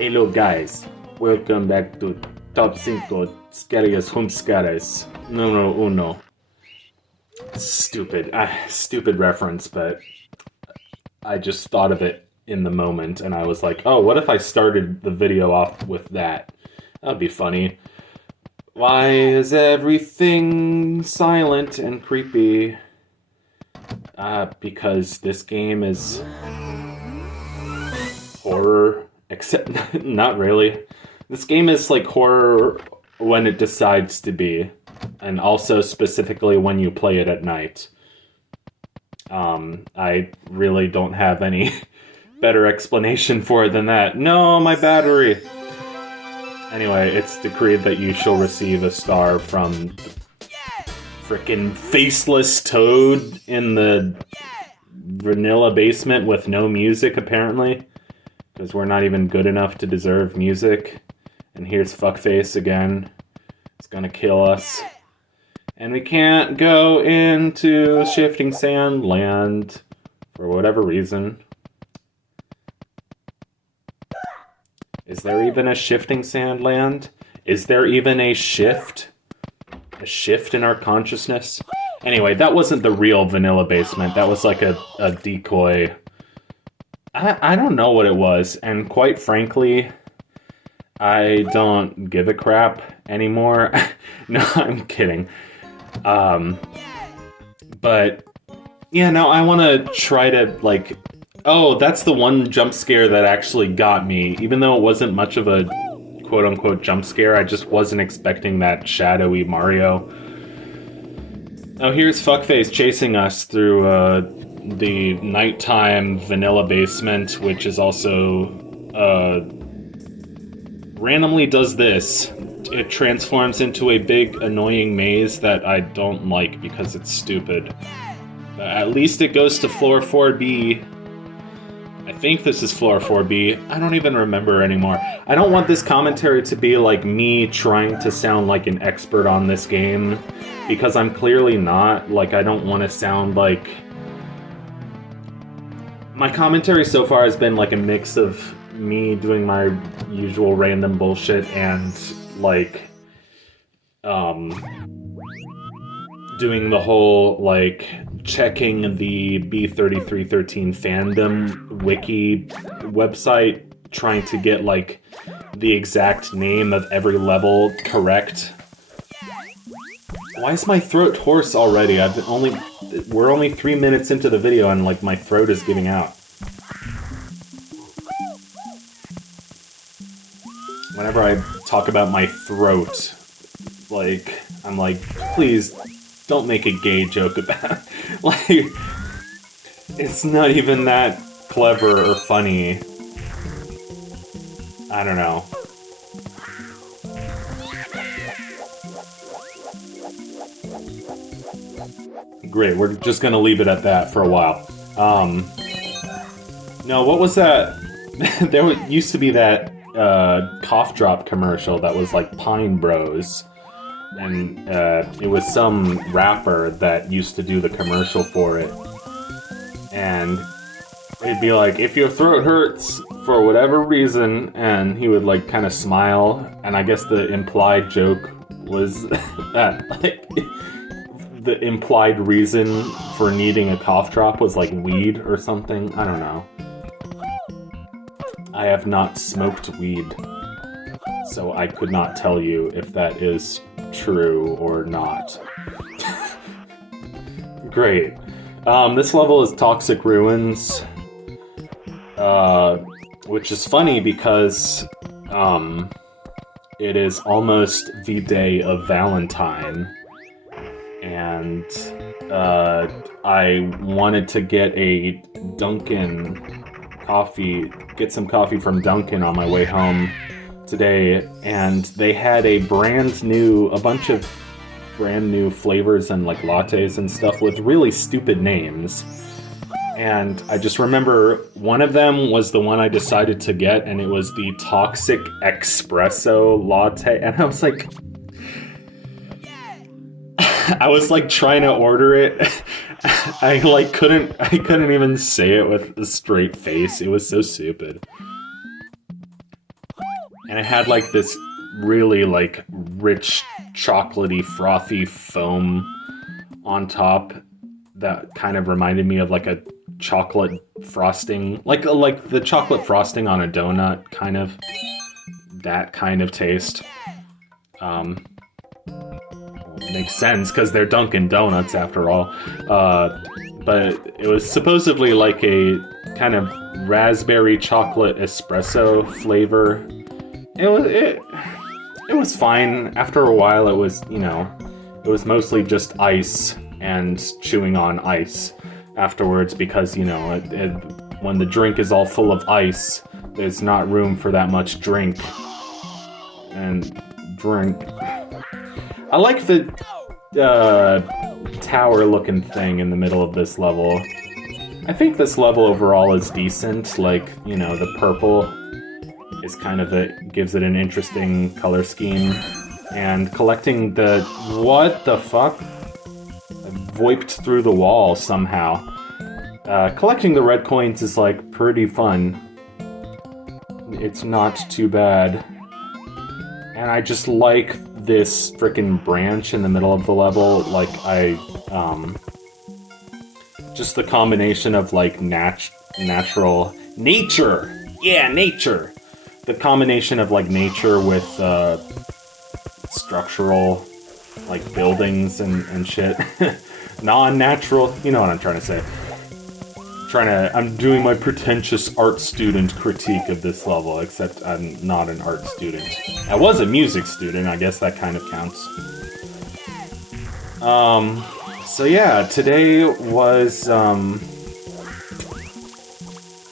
Hello guys, welcome back to Top 5 Scariest Home Scares Numero Uno. Stupid reference, but I just thought of it in the moment and I was like, oh, what if I started the video off with that? That'd be funny. Why is everything silent and creepy? Because this game is horror, except not really. This game is like horror when it decides to be, and also specifically when you play it at night. I really don't have any better explanation for it than that. No, my battery! Anyway, it's decreed that you shall receive a star from the frickin' faceless toad in the vanilla basement with no music, apparently. Because we're not even good enough to deserve music. And here's Fuckface again. It's gonna kill us. And we can't go into Shifting Sand Land for whatever reason. Is there even a Shifting Sand Land? Is there even a shift? A shift in our consciousness? Anyway, that wasn't the real vanilla basement. That was like a decoy. I don't know what it was, and quite frankly, I don't give a crap anymore. No, I'm kidding. But, yeah, no, I want to try to, like... Oh, that's the one jump scare that actually got me. Even though it wasn't much of a quote-unquote jump scare, I just wasn't expecting that shadowy Mario. Oh, here's Fuckface chasing us through, the nighttime vanilla basement, which is also, randomly does this. It transforms into a big, annoying maze that I don't like because it's stupid. At least it goes to floor 4B. I think this is floor 4B. I don't even remember anymore. I don't want this commentary to be like me trying to sound like an expert on this game, because I'm clearly not. Like, I don't want to sound like... My commentary so far has been like a mix of me doing my usual random bullshit and, like, doing the whole, like, checking the B3313 fandom wiki website, trying to get, like, the exact name of every level correct. Why is my throat hoarse already? We're only 3 minutes into the video and, like, my throat is giving out. Whenever I talk about my throat, like, I'm like, please, don't make a gay joke about it. Like, it's not even that clever or funny. I don't know. Great, we're just gonna leave it at that for a while. No, what was that? There used to be that cough drop commercial that was like Pine Bros. And it was some rapper that used to do the commercial for it. And it'd be like, if your throat hurts for whatever reason, and he would like kind of smile, and I guess the implied joke was that, like, the implied reason for needing a cough drop was like weed or something. I don't know. I have not smoked weed, so I could not tell you if that is true or not. Great. This level is Toxic Ruins, which is funny because it is almost the day of Valentine, and I wanted to get a get some coffee from Dunkin' on my way home today, and they had a bunch of brand new flavors and like lattes and stuff with really stupid names. And I just remember one of them was the one I decided to get, and it was the Toxic Espresso Latte, and I was like, trying to order it. I couldn't even say it with a straight face. It was so stupid. And it had like this really like rich, chocolatey, frothy foam on top that kind of reminded me of like a chocolate frosting, like the chocolate frosting on a donut, kind of that kind of taste. Makes sense because they're Dunkin' Donuts after all. But it was supposedly like a kind of raspberry chocolate espresso flavor. It was fine. After a while, it was, you know, it was mostly just ice and chewing on ice afterwards because, you know, when the drink is all full of ice, there's not room for that much drink. And drink. I like the tower-looking thing in the middle of this level. I think this level overall is decent. Like, you know, the purple is kind of gives it an interesting color scheme. And collecting the... What the fuck? I voiped through the wall somehow. Collecting the red coins is, like, pretty fun. It's not too bad. And I just like this frickin' branch in the middle of the level. Like, just the combination of, like, natural... Nature! Yeah, nature! The combination of, like, nature with, structural, like, buildings and shit. Non-natural... You know what I'm trying to say. I'm doing my pretentious art student critique of this level, except I'm not an art student. I was a music student, I guess that kind of counts. So yeah, today was,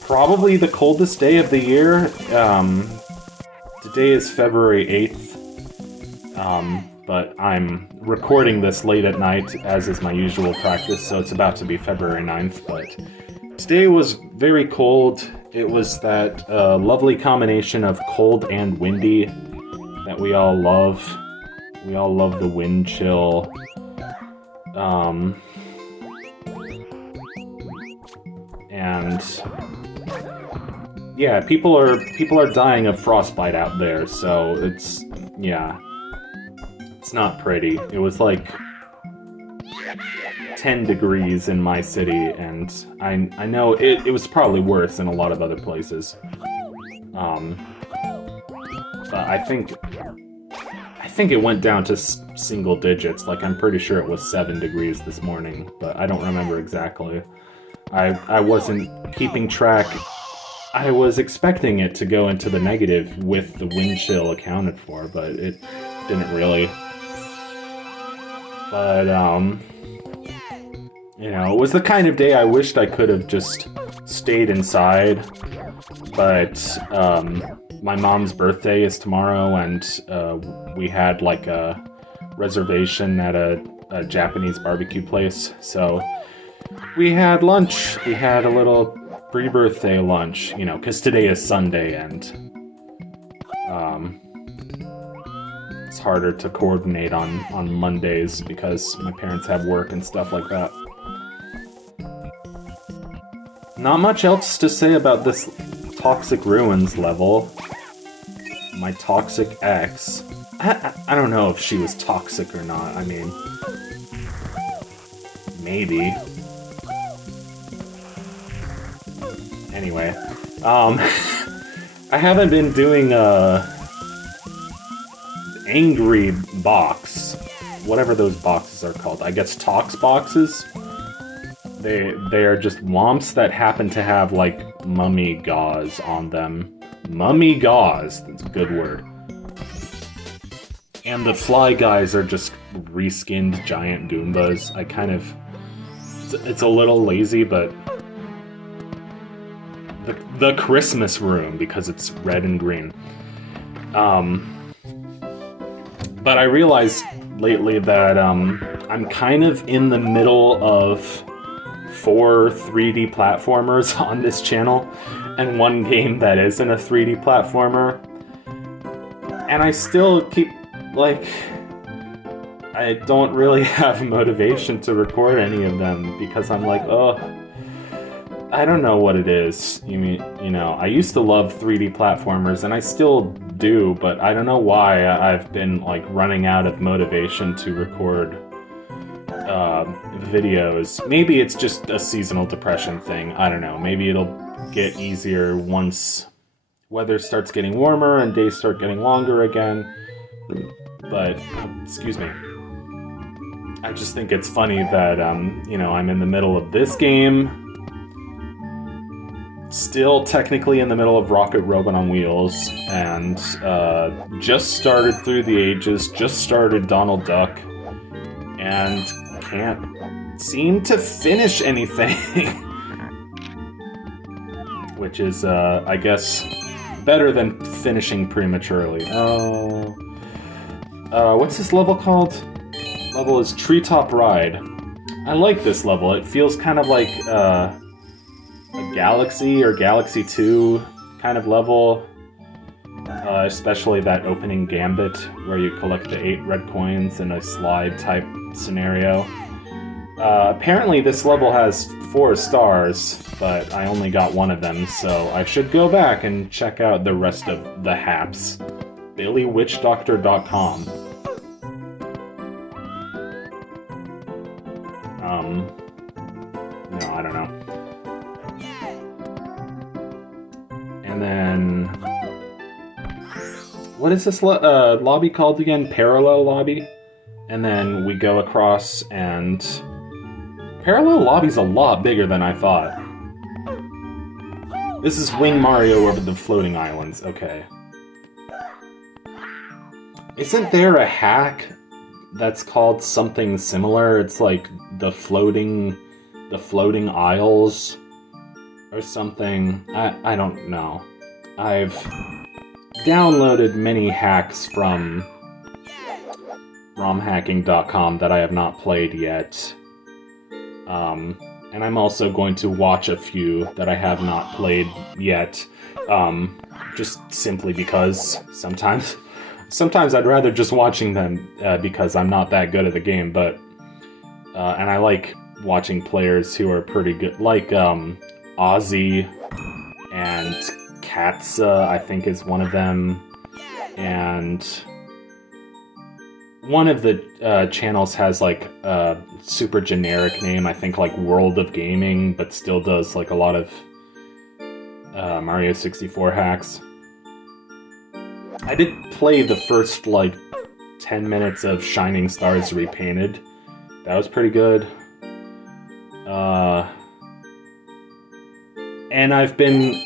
probably the coldest day of the year. Today is February 8th, but I'm recording this late at night, as is my usual practice, so it's about to be February 9th, but... Today was very cold. It was that lovely combination of cold and windy that we all love. We all love the wind chill. And yeah, people are dying of frostbite out there, so it's not pretty. It was like 10 degrees in my city, and I know it was probably worse in a lot of other places. But I think it went down to single digits. Like, I'm pretty sure it was 7 degrees this morning, but I don't remember exactly. I wasn't keeping track. I was expecting it to go into the negative with the wind chill accounted for, but it didn't really. But, you know, it was the kind of day I wished I could have just stayed inside, but, my mom's birthday is tomorrow, and, we had, like, a reservation at a Japanese barbecue place, so we had lunch. We had a little pre-birthday lunch, you know, because today is Sunday, and, it's harder to coordinate on Mondays because my parents have work and stuff like that. Not much else to say about this Toxic Ruins level. My toxic ex. I don't know if she was toxic or not. I mean, maybe. Anyway, I haven't been doing angry box, whatever those boxes are called. I guess tox boxes. They are just womps that happen to have, like, mummy gauze on them. Mummy gauze, that's a good word. And the fly guys are just reskinned giant Goombas. I kind of... It's a little lazy, but... The Christmas room, because it's red and green. But I realized lately that, I'm kind of in the middle of 4 3D platformers on this channel, and one game that isn't a 3D platformer. And I still keep, like... I don't really have motivation to record any of them, because I'm like, oh... I don't know what it is. I used to love 3D platformers, and I still do, but I don't know why I've been, like, running out of motivation to record videos. Maybe it's just a seasonal depression thing. I don't know. Maybe it'll get easier once weather starts getting warmer and days start getting longer again. But, excuse me. I just think it's funny that, I'm in the middle of this game. Still technically in the middle of Rocket Robot on Wheels, and just started Through the Ages, just started Donald Duck, and can't seem to finish anything. Which is, I guess, better than finishing prematurely. What's this level called? Level is Treetop Ride. I like this level. It feels kind of like a Galaxy or Galaxy 2 kind of level. Especially that opening gambit where you collect the 8 red coins in a slide type scenario. Apparently this level has 4 stars, but I only got 1 of them, so I should go back and check out the rest of the haps. BillyWitchDoctor.com. No, I don't know. And then... what is this lobby called again? Parallel Lobby? And then we go across and... Parallel Lobby's a lot bigger than I thought. This is Wing Mario over the floating islands. Okay. Isn't there a hack that's called something similar? It's like the floating isles or something. I don't know. I've downloaded many hacks from romhacking.com that I have not played yet. And I'm also going to watch a few that I have not played yet, just simply because sometimes I'd rather just watching them because I'm not that good at the game, but and I like watching players who are pretty good, like Ozzy and Katza, I think is one of them, and one of the channels has like a super generic name, I think like World of Gaming, but still does like a lot of Mario 64 hacks. I did play the first like 10 minutes of Shining Stars Repainted. That was pretty good. And I've been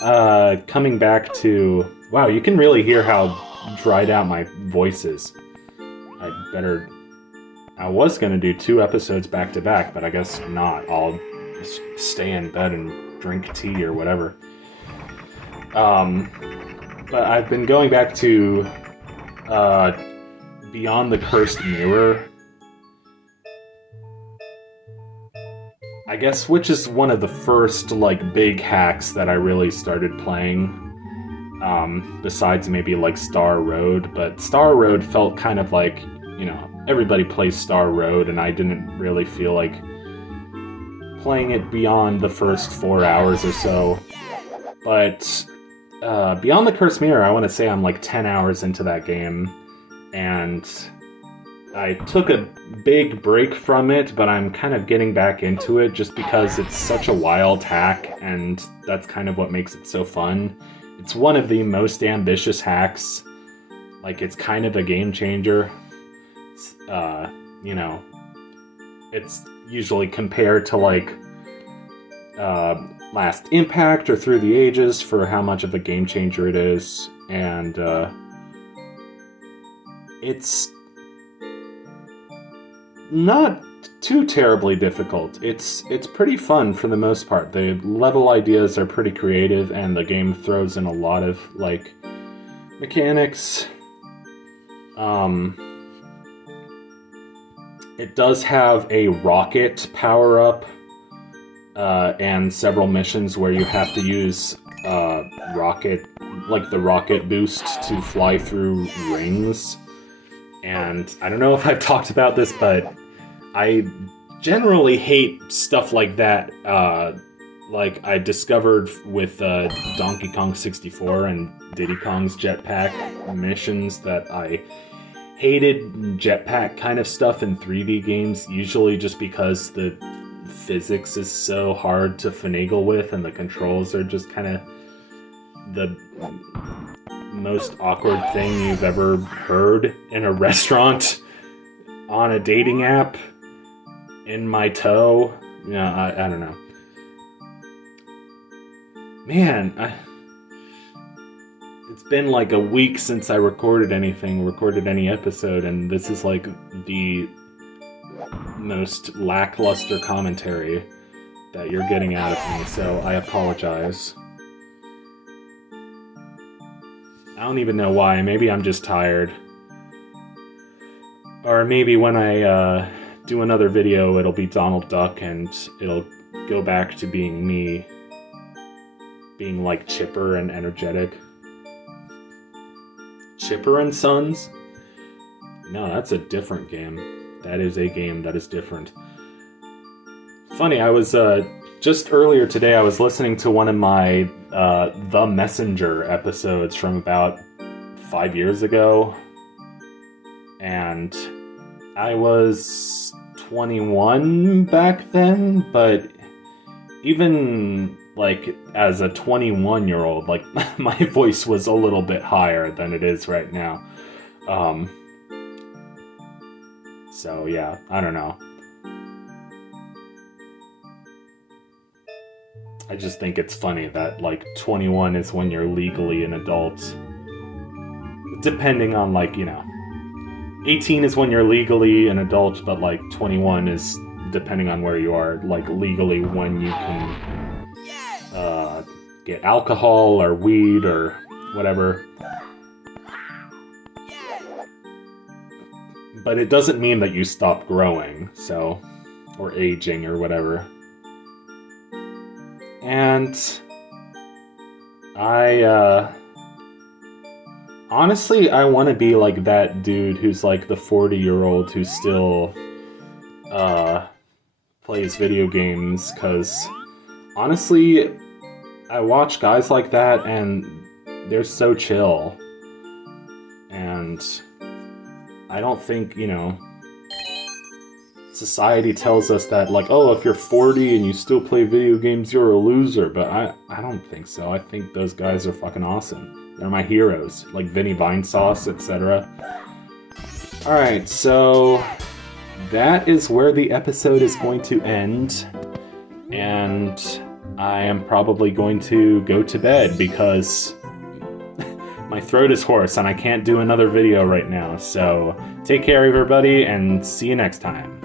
coming back to... Wow, you can really hear how dried out my voice is. I was gonna do 2 episodes back to back, but I guess not. I'll just stay in bed and drink tea or whatever. But I've been going back to Beyond the Cursed Mirror. I guess, which is one of the first, like, big hacks that I really started playing. Besides maybe, like, Star Road. But Star Road felt kind of like, you know, everybody plays Star Road, and I didn't really feel like playing it beyond the first 4 hours or so. But Beyond the Cursed Mirror, I want to say I'm like 10 hours into that game, and I took a big break from it, but I'm kind of getting back into it just because it's such a wild hack, and that's kind of what makes it so fun. It's one of the most ambitious hacks. Like, it's kind of a game changer. It's, you know, it's usually compared to, like, Last Impact or Through the Ages for how much of a game changer it is, and it's not too terribly difficult. It's pretty fun for the most part. The level ideas are pretty creative, and the game throws in a lot of, like, mechanics. It does have a rocket power-up, and several missions where you have to use rocket, like the rocket boost to fly through rings. And I don't know if I've talked about this, but I generally hate stuff like that, like I discovered with Donkey Kong 64 and Diddy Kong's jetpack missions that I hated jetpack kind of stuff in 3D games, usually just because the physics is so hard to finagle with and the controls are just kind of the most awkward thing you've ever heard in a restaurant on a dating app in my toe. Yeah, I don't know. Man, it's been like a week since I recorded any episode, and this is like the most lackluster commentary that you're getting out of me, so I apologize. I don't even know why. Maybe I'm just tired. Or maybe when I do another video, it'll be Donald Duck and it'll go back to being me. Being like chipper and energetic. Chipper and Sons? No, that's a different game. That is a game that is different. Funny, I was just earlier today, I was listening to one of my The Messenger episodes from about 5 years ago, and I was 21 back then, but even like as a 21-year-old, like my voice was a little bit higher than it is right now. So yeah, I don't know. I just think it's funny that, like, 21 is when you're legally an adult. Depending on, like, you know... 18 is when you're legally an adult, but, like, 21 is, depending on where you are, like, legally when you can get alcohol or weed or whatever. But it doesn't mean that you stop growing, so... or aging or whatever. And honestly, I want to be like that dude who's like the 40-year-old who still plays video games, because honestly, I watch guys like that and they're so chill. And I don't think, you know, society tells us that, like, oh, if you're 40 and you still play video games, you're a loser. But I don't think so. I think those guys are fucking awesome. They're my heroes, like Vinny Vinesauce, etc. Alright, so that is where the episode is going to end. And I am probably going to go to bed because my throat is hoarse and I can't do another video right now. So take care, everybody, and see you next time.